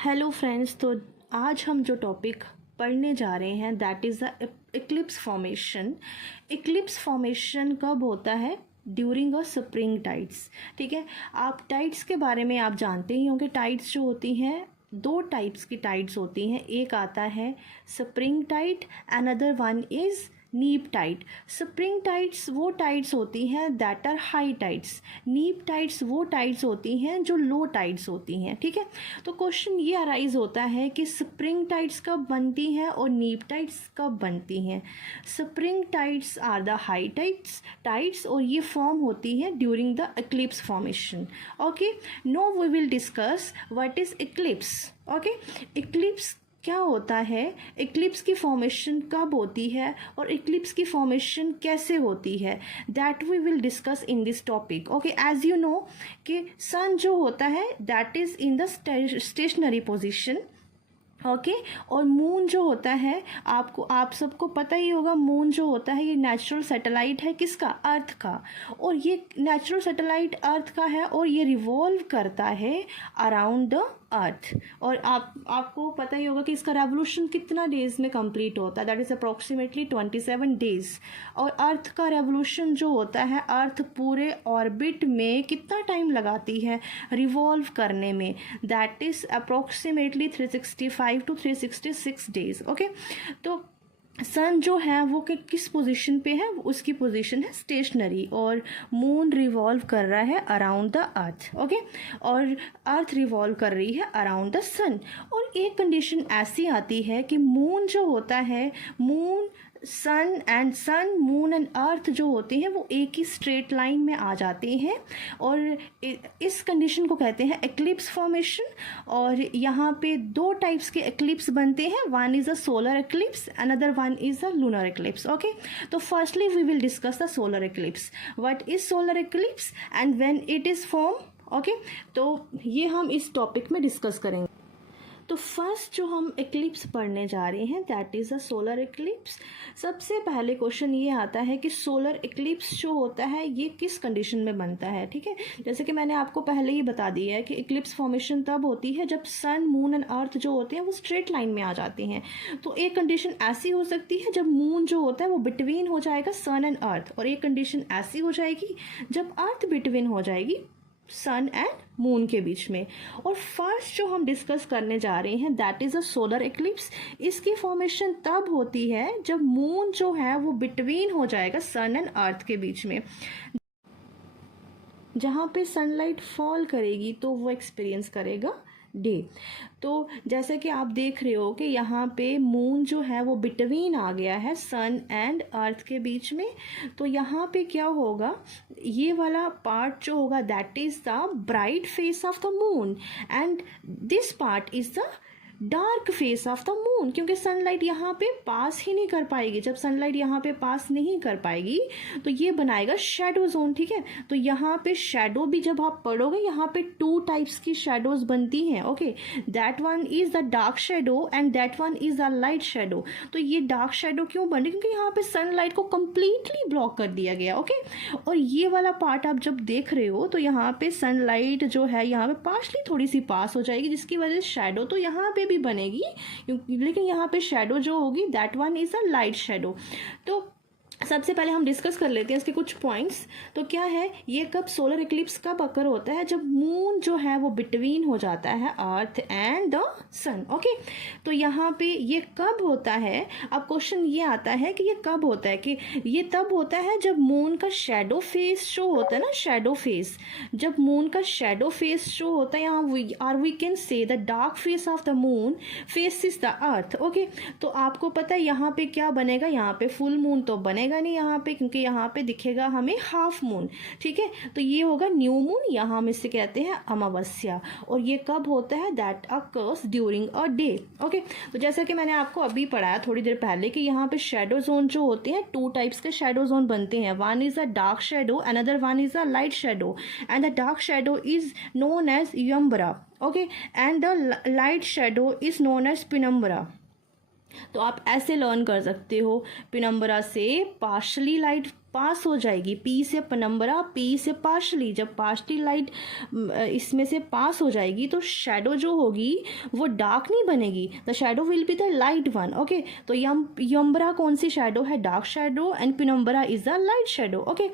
Hello friends, तो आज हम जो टॉपिक पढ़ने जा रहे हैं that is the eclipse formation. Eclipse formation कब होता है? ड्यूरिंग अ स्प्रिंग टाइड्स। ठीक है, आप टाइड्स के बारे में आप जानते ही होंगे। टाइड्स जो होती हैं, दो टाइप्स की टाइड्स होती हैं। एक आता है spring tide, another one is neap tide. Spring tides वो टाइड्स होती हैं that are high tides. Neap tides वो टाइड्स होती हैं जो लो टाइड्स होती हैं। ठीक है, तो क्वेश्चन ये अराइज होता है कि स्प्रिंग टाइड्स कब बनती हैं और नीप टाइड्स कब बनती हैं। Spring tides are the high tides और ये फॉर्म होती है during the eclipse formation. Okay, no we will discuss what is eclipse. Okay, eclipse क्या होता है, इक्लिप्स की फॉर्मेशन कब होती है और इक्लिप्स की फॉर्मेशन कैसे होती है, that we will discuss in this topic. Okay, as you know कि सन जो होता है that is in the stationary position. Okay, और मून जो होता है, आप सबको पता ही होगा, मून जो होता है ये नेचुरल सैटेलाइट है किसका? अर्थ का। और ये नेचुरल सैटेलाइट अर्थ का है और ये रिवॉल्व करता है अराउंड द अर्थ। और आपको पता ही होगा कि इसका रेवोल्यूशन कितना डेज में कंप्लीट होता है, दैट इज़ अप्रॉक्सीमेटली 27 डेज। और अर्थ का रेवोल्यूशन जो होता है, अर्थ पूरे ऑर्बिट में कितना टाइम लगाती है रिवॉल्व करने में, that is approximately 365 to 366 days. Okay, तो सन जो है वो किस पोजीशन पे है? उसकी पोजीशन है स्टेशनरी और मून रिवॉल्व कर रहा है अराउंड द अर्थ। ओके, और अर्थ रिवॉल्व कर रही है अराउंड द सन। और एक कंडीशन ऐसी आती है कि मून जो होता है, moon sun moon and earth जो होते हैं वो एक ही स्ट्रेट लाइन में आ जाते हैं और इस कंडीशन को कहते हैं एक्लिप्स फॉर्मेशन। और यहाँ पे दो टाइप्स के एक्लिप्स बनते हैं, one is a solar eclipse, another one is a lunar eclipse. Okay, तो firstly we will discuss the solar eclipse. What is solar eclipse and when it is form. Okay, तो ये हम इस topic में discuss करेंगे। तो first जो हम एक्लिप्स पढ़ने जा रहे हैं that is a solar eclipse. सबसे पहले क्वेश्चन ये आता है कि सोलर एक्लिप्स जो होता है ये किस कंडीशन में बनता है। ठीक है, जैसे कि मैंने आपको पहले ही बता दिया है कि एक्लिप्स फॉर्मेशन तब होती है जब सन मून एंड अर्थ जो होते हैं वो स्ट्रेट लाइन में आ जाते हैं। तो एक कंडीशन ऐसी हो सकती है जब मून जो होता है वो बिटवीन हो जाएगा सन एंड अर्थ, और एक कंडीशन ऐसी हो जाएगी जब अर्थ बिटवीन हो जाएगी सन एंड मून के बीच में। और फर्स्ट जो हम डिस्कस करने जा रहे हैं that is a solar eclipse. इसकी फॉर्मेशन तब होती है जब मून जो है वो बिटवीन हो जाएगा सन एंड अर्थ के बीच में। जहाँ पे सनलाइट फॉल करेगी तो वो एक्सपीरियंस करेगा डे। तो जैसे कि आप देख रहे हो कि यहाँ पे मून जो है वो बिटवीन आ गया है सन एंड अर्थ के बीच में। तो यहाँ पे क्या होगा, ये वाला पार्ट जो होगा that is the bright face of the moon and this part is the dark face of the moon, क्योंकि सनलाइट यहाँ पे पास ही नहीं कर पाएगी। जब सनलाइट यहाँ पे पास नहीं कर पाएगी तो ये बनाएगा शेडो जोन। ठीक है, तो यहाँ पे शेडो भी जब आप पढ़ोगे यहाँ पे टू टाइप्स की शेडोज बनती हैं। Okay, that one is the dark shadow and that one is the light shadow. तो ये डार्क शेडो क्यों बने? क्योंकि यहाँ पे सनलाइट को कंप्लीटली ब्लॉक कर दिया गया। ओके, और ये वाला पार्ट आप जब देख रहे हो तो यहाँ पे सनलाइट जो है यहाँ पे पार्शली थोड़ी सी पास हो जाएगी, जिसकी वजह से शेडो तो यहाँ पे भी बनेगी, लेकिन यहाँ पे शेडो जो होगी that one is a light shadow. तो सबसे पहले हम डिस्कस कर लेते हैं इसके कुछ पॉइंट्स। तो क्या है, ये कब सोलर इक्लिप्स कब अकर होता है? जब मून जो है वो बिटवीन हो जाता है earth and the sun. Okay, तो यहाँ पे ये कब होता है? अब क्वेश्चन ये आता है कि ये कब होता है, कि ये तब होता है जब मून का शेडो फेस शो होता है ना, शेडो फेस। जब मून का शेडो फेस शो होता है, यहाँ we can say the dark face of the moon faces the earth. Okay, तो आपको पता है यहाँ पे क्या बनेगा, यहाँ पे फुल मून तो बनेगा नहीं यहाँ पे, क्योंकि यहाँ पे दिखेगा हमें हाफ मून। ठीक है, तो ये होगा न्यू मून, यहाँ हम इसे कहते हैं अमावस्या। और ये कब होता है? That occurs during a day. Okay, तो जैसा कि मैंने आपको अभी पढ़ाया थोड़ी देर पहले कि यहाँ पे शेडो जोन जो होते हैं, टू टाइप्स के शेडो जोन बनते हैं, one is a dark shadow, another one is a light shadow and the dark shadow is known as umbra. Okay, and the light shadow is known as penumbra. तो आप ऐसे learn कर सकते हो, पिनम्बरा से partially light pass हो जाएगी, P से पेनम्बरा, पी से पार्शली, जब पार्शली लाइट इसमें से पास हो जाएगी तो शेडो जो होगी वो डार्क नहीं बनेगी, the shadow will be the light one. Okay, तो यम्बरा कौन सी शेडो है, dark shadow, and penumbra is the light shadow. Okay,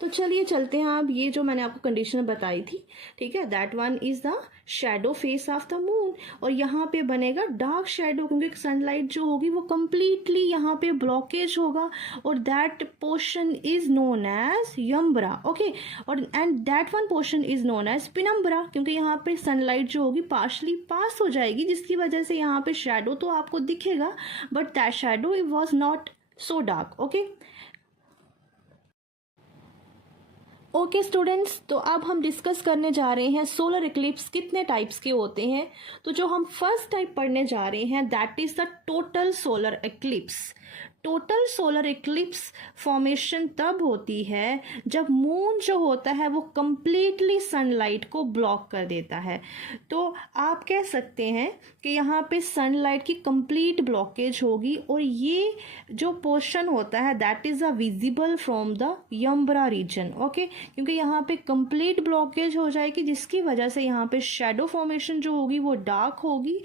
तो चलिए चलते हैं अब, ये जो मैंने आपको कंडीशन बताई थी, ठीक है, that one is the shadow face of the moon, और यहाँ पे बनेगा डार्क शेडो क्योंकि सनलाइट जो होगी वो कंप्लीटली यहाँ पे ब्लॉकेज होगा, और that portion is known as umbra. Okay, और and that one portion is known as penumbra क्योंकि यहाँ पे सनलाइट जो होगी पार्शली पास हो जाएगी, जिसकी वजह से यहाँ पे शेडो तो आपको दिखेगा, but that shadow it was not so dark. Okay students, तो अब हम डिस्कस करने जा रहे हैं सोलर इक्लिप्स कितने टाइप्स के होते हैं। तो जो हम फर्स्ट टाइप पढ़ने जा रहे हैं that is the total solar Eclipse. Total solar Eclipse formation तब होती है जब मून जो होता है वो कंप्लीटली सनलाइट को ब्लॉक कर देता है। तो आप कह सकते हैं कि यहाँ पे सनलाइट की कंप्लीट ब्लॉकेज होगी, और ये जो पोर्शन होता है that is a visible from the umbra region. Okay, क्योंकि यहाँ पे कंप्लीट ब्लॉकेज हो जाएगी, जिसकी वजह से यहाँ पे शेडो फॉर्मेशन जो होगी वो डार्क होगी,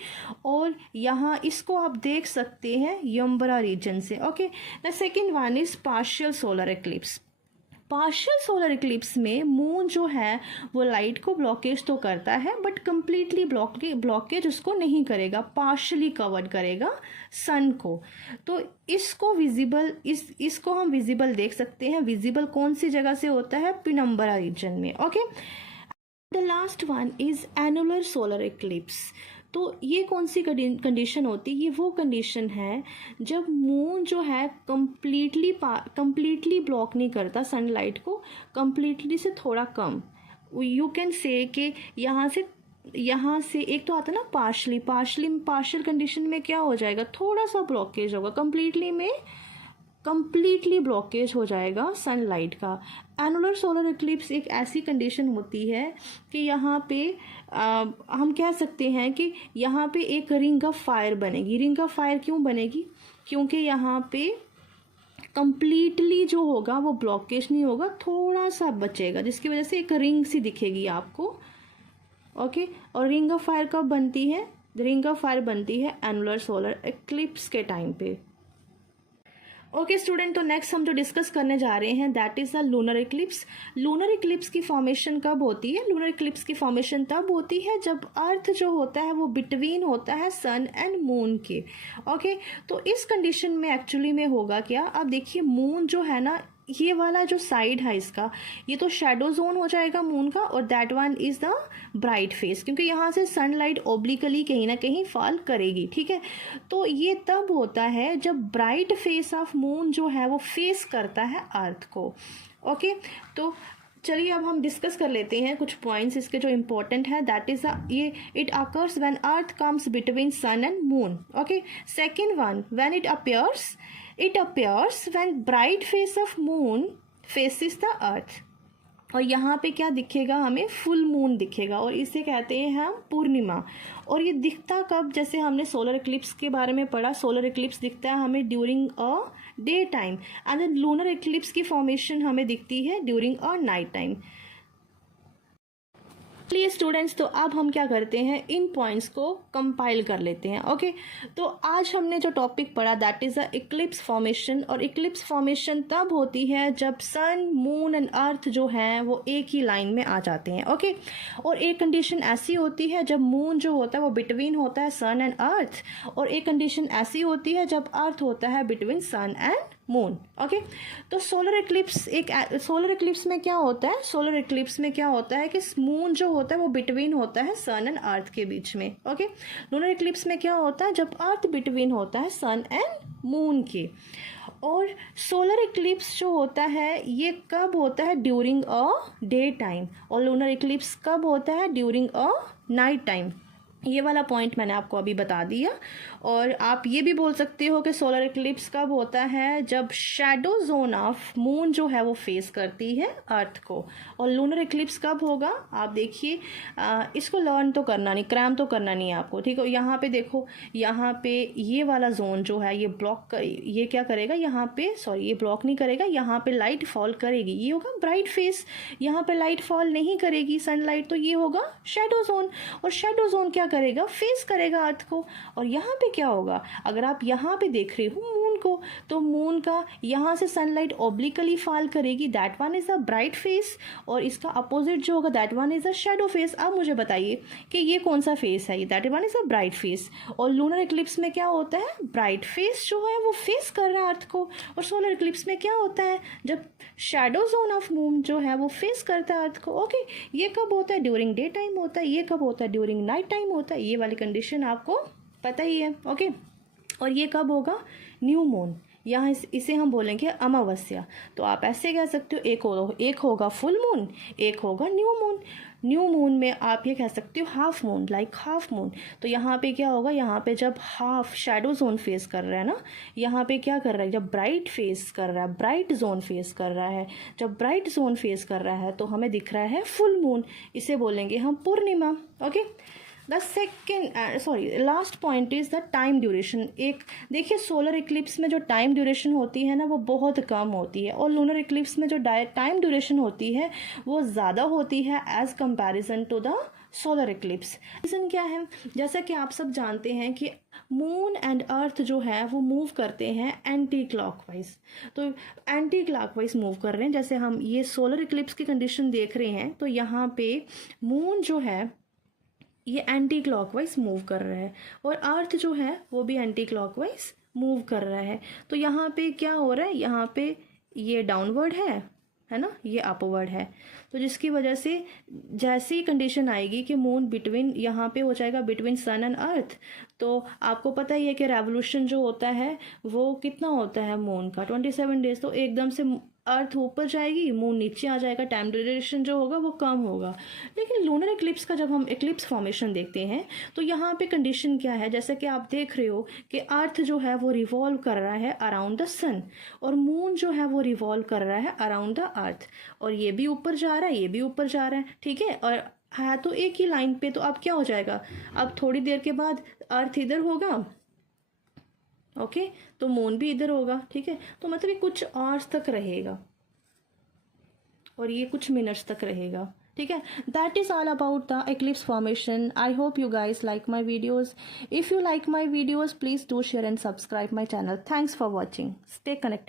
और यहाँ इसको आप देख सकते हैं यम्बरा रीजन से। Okay, the second one is partial solar Eclipse. Partial solar eclipse में मून जो है वो लाइट को ब्लॉकेज तो करता है बट कंप्लीटली ब्लॉकेज उसको नहीं करेगा, पार्शियली कवर करेगा सन को। तो इसको विजिबल इसको हम विजिबल देख सकते हैं। विजिबल कौन सी जगह से होता है, पेनम्बरा रीजन में। Okay, the last one is annular solar Eclipse. तो ये कौन सी कंडीशन होती है, ये वो कंडीशन है जब मून जो है कंप्लीटली ब्लॉक नहीं करता सनलाइट को, कंप्लीटली से थोड़ा कम। यू कैन से कि यहाँ से एक तो आता है ना पार्शियल कंडीशन में क्या हो जाएगा, थोड़ा सा ब्लॉकेज होगा, कंप्लीटली ब्लॉकेज हो जाएगा सनलाइट का। एनुलर सोलर इक्लिप्स एक ऐसी कंडीशन होती है कि यहाँ पे हम कह सकते हैं कि यहाँ पे एक रिंग ऑफ फायर बनेगी। रिंग ऑफ फायर क्यों बनेगी, क्योंकि यहाँ पे कंप्लीटली जो होगा वो ब्लॉकेज नहीं होगा, थोड़ा सा बचेगा, जिसकी वजह से एक रिंग सी दिखेगी आपको। ओके, और रिंग ऑफ फायर कब बनती है, रिंग ऑफ फायर बनती है एनुलर सोलर इक्लिप्स के टाइम पे। ओके स्टूडेंट, तो नेक्स्ट हम जो डिस्कस करने जा रहे हैं that is the lunar Eclipse. Lunar eclipse की फॉर्मेशन कब होती है, लूनर इक्लिप्स की फॉर्मेशन तब होती है जब अर्थ जो होता है वो बिटवीन होता है सन एंड मून के। ओके, तो इस कंडीशन में एक्चुअली में होगा क्या, अब देखिए मून जो है ना, ये वाला जो साइड है इसका, ये तो शेडो जोन हो जाएगा मून का, और that one is the bright face, क्योंकि यहाँ से सनलाइट ओब्लिकली कहीं ना कहीं फॉल करेगी। ठीक है, तो ये तब होता है जब ब्राइट फेस ऑफ मून जो है वो फेस करता है अर्थ को। ओके, तो चलिए अब हम डिस्कस कर लेते हैं कुछ पॉइंट्स इसके जो इम्पोर्टेंट है। दैट इज ये it occurs when earth comes between sun and moon. Okay, second one, when it appears when bright face of moon faces the earth। और यहाँ पे क्या दिखेगा, हमें फुल मून दिखेगा, और इसे कहते हैं हम पूर्णिमा। और ये दिखता कब, जैसे हमने सोलर इक्लिप्स के बारे में पढ़ा, सोलर इक्लिप्स दिखता है हमें during a day time, and then lunar eclipse की फॉर्मेशन हमें दिखती है ड्यूरिंग अ नाइट टाइम। चलिए स्टूडेंट्स, तो अब हम क्या करते हैं, इन पॉइंट्स को कंपाइल कर लेते हैं। ओके, तो आज हमने जो टॉपिक पढ़ा that is the eclipse formation. और इक्लिप्स फॉर्मेशन तब होती है जब सन, मून एंड अर्थ जो हैं वो एक ही लाइन में आ जाते हैं। ओके, और एक कंडीशन ऐसी होती है जब मून जो होता है वो बिटवीन होता है सन एंड अर्थ, और एक कंडीशन ऐसी होती है जब अर्थ होता है between sun and moon. Okay, तो सोलर इक्लिप्स में क्या होता है, सोलर इक्लिप्स में क्या होता है कि मून जो होता है वो बिटवीन होता है सन एंड अर्थ के बीच में। ओके, लूनर इक्लिप्स में क्या होता है, जब अर्थ बिटवीन होता है सन एंड मून के। और सोलर इक्लिप्स जो होता है ये कब होता है, ड्यूरिंग अ डे टाइम, और लूनर इक्लिप्स कब होता है, ड्यूरिंग अ नाइट टाइम। ये वाला पॉइंट मैंने आपको अभी बता दिया। और आप ये भी बोल सकते हो कि सोलर इक्लिप्स कब होता है, जब शैडो जोन ऑफ मून जो है वो फेस करती है अर्थ को। और लूनर इक्लिप्स कब होगा, आप देखिए, इसको लर्न तो करना नहीं, क्रैम तो करना नहीं है आपको, ठीक है। यहाँ पे देखो, यहाँ पे ये वाला जोन जो है ये ब्लॉक कर, ये क्या करेगा यहाँ पे, सॉरी ये ब्लॉक नहीं करेगा, यहाँ पे लाइट फॉल करेगी, ये होगा ब्राइट फेस। यहाँ पे लाइट फॉल नहीं करेगी सनलाइट, तो ये होगा शेडो जोन। और शेडो जोन क्या करेगा, फेस करेगा अर्थ को। और यहाँ पे क्या होगा, अगर आप यहाँ पे देख रहे हो मून को, तो मून का यहाँ से सनलाइट ऑब्लिकली फॉल करेगी, that one is a bright face. और इसका अपोजिट जो होगा that one is a shadow face. अब मुझे बताइए कि ये कौन सा फेस है, that one is a bright face. और लूनर इक्लिप्स में क्या होता है, ब्राइट फेस जो है वो फेस कर रहा है अर्थ को। और सोलर इक्लिप्स में क्या होता है, जब शेडो जोन ऑफ मून जो है वो फेस करता है अर्थ को। ओके, ये कब होता है, ड्यूरिंग डे टाइम होता है। ये कब होता है, ड्यूरिंग नाइट टाइम होता है। ये वाली कंडीशन आपको पता ही है। ओके, और ये कब होगा, न्यू मून, यहाँ इसे हम बोलेंगे अमावस्या। तो आप ऐसे कह सकते हो, एक होगा फुल मून, एक होगा न्यू मून। न्यू मून में आप ये कह सकते हो half moon, like half moon. तो यहाँ पे क्या होगा, यहाँ पे जब हाफ शैडो जोन फेस कर रहा है ना, यहाँ पे क्या कर रहा है, जब ब्राइट फेस कर रहा है, ब्राइट जोन फेस कर रहा है, जब ब्राइट जोन फेस कर रहा है तो हमें दिख रहा है फुल मून, इसे बोलेंगे हम पूर्णिमा। Okay, the second last point is the time duration. एक देखिए, सोलर इक्लिप्स में जो टाइम ड्यूरेशन होती है ना वो बहुत कम होती है, और लूनर इक्लिप्स में जो टाइम ड्यूरेशन होती है वो ज़्यादा होती है as comparison to the solar eclipse. Reason क्या है, जैसा कि आप सब जानते हैं कि मून एंड अर्थ जो है वो मूव करते हैं एंटी क्लॉकवाइज। तो एंटी क्लॉकवाइज मूव कर रहे हैं, जैसे हम ये सोलर इक्लिप्स की कंडीशन देख रहे हैं, तो यहाँ पे मून जो है ये एंटी क्लॉकवाइज मूव कर रहा है, और अर्थ जो है वो भी एंटी क्लॉकवाइज मूव कर रहा है। तो यहाँ पे क्या हो रहा है, यहाँ पे ये डाउनवर्ड है ना, ये अपवर्ड है। तो जिसकी वजह से जैसी ही कंडीशन आएगी कि मून बिटवीन, यहाँ पे हो जाएगा बिटवीन सन एंड अर्थ, तो आपको पता ही है कि रेवोल्यूशन जो होता है वो कितना होता है मून का, 27 डेज। तो एकदम से अर्थ ऊपर जाएगी, मून नीचे आ जाएगा, टाइम ड्यूरेशन जो होगा वो कम होगा। लेकिन लूनर इक्लिप्स का जब हम इक्लिप्स फॉर्मेशन देखते हैं तो यहाँ पे कंडीशन क्या है, जैसे कि आप देख रहे हो कि अर्थ जो है वो रिवॉल्व कर रहा है अराउंड द सन, और मून जो है वो रिवॉल्व कर रहा है अराउंड द अर्थ। और ये भी ऊपर जा रहा है, ये भी ऊपर जा रहा है, ठीक है। और है तो एक ही लाइन पे, तो अब क्या हो जाएगा, अब थोड़ी देर के बाद अर्थ इधर होगा, ओके, तो मून भी इधर होगा, ठीक है। तो मतलब ये कुछ आवर्स तक रहेगा और ये कुछ मिनट्स तक रहेगा, ठीक है। That is all about the eclipse formation. I hope you guys like my videos. If you like my videos please do share and subscribe my channel. Thanks for watching. Stay connected.